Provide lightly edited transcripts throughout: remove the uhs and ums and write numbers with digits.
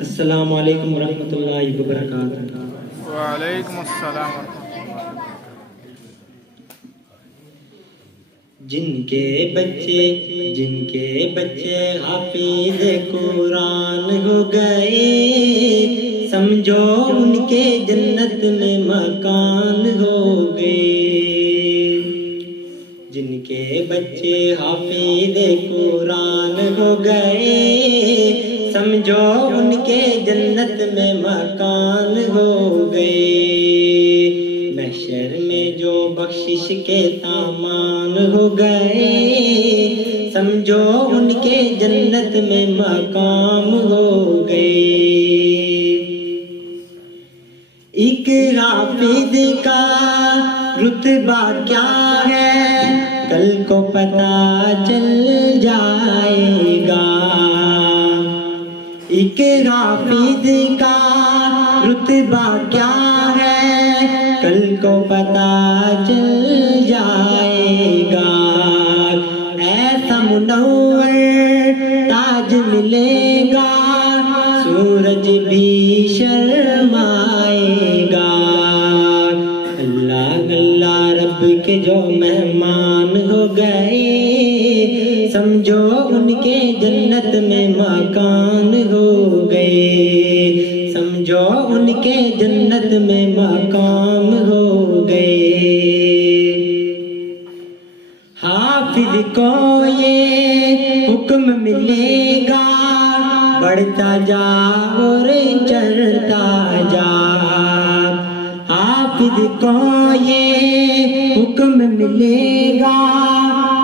السلام علیکم ورحمۃ اللہ وبرکاتہ۔ وعلیکم السلام ورحمۃ اللہ۔ جن کے بچے حافظ قرآن ہو گئے، سمجھو ان کے جنت میں مکان ہو گئے۔ جن کے بچے حافظ قرآن ہو گئے، سمجھو ان کے جنت میں مکان ہو گئے۔ محشر میں جو بخشش کے سامان ہو گئے، سمجھو ان کے جنت میں مقام ہو گئے۔ ایک حافظ کا رتبہ کیا ہے، کل کو پتہ چل جائے گا۔ ایک حافظ کا رتبہ کیا ہے، کل کو پتہ چل جائے گا۔ ایسا منور تاج ملے گا، سورج بھی شرمائے گا۔ اللہ اللہ رب کے جو مہمان ہو گئے، سمجھو ان کے جنت میں مکان ہو گئے۔ سمجھو ان کے جنت میں مقام ہو گئے۔ حافظ کو یہ حکم ملے گا، بڑھتا جا اور چڑھتا جا۔ حافظ کو یہ حکم ملے گا،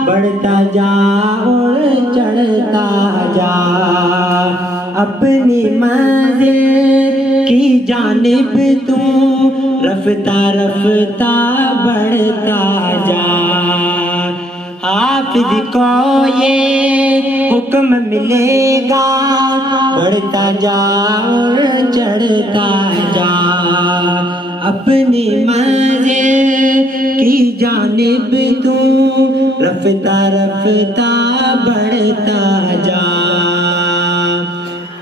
بڑھتا جا اور چڑھتا جا۔ اپنی منزل کی جانب تو رفتہ رفتہ بڑھتا جا۔ حافظ کو یہ حکم ملے گا، بڑھتا جا اور چڑھتا جا۔ اپنی منزل کی جانب تو رفتہ رفتہ بڑھتا جا۔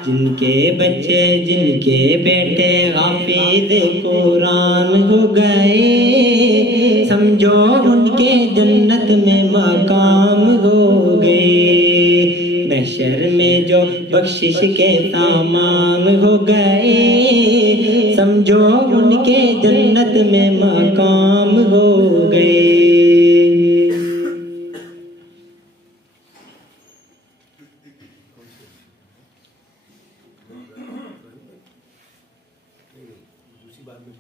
جن کے بیٹے حافظ قرآن ہو گئے، سمجھو ان کے جنت میں مقام ہو گئے۔ محشر میں جو بخشش کے سامان ہو گئے، سمجھو ان کے جنت میں مقام ہو گئے۔ دوسری بات میں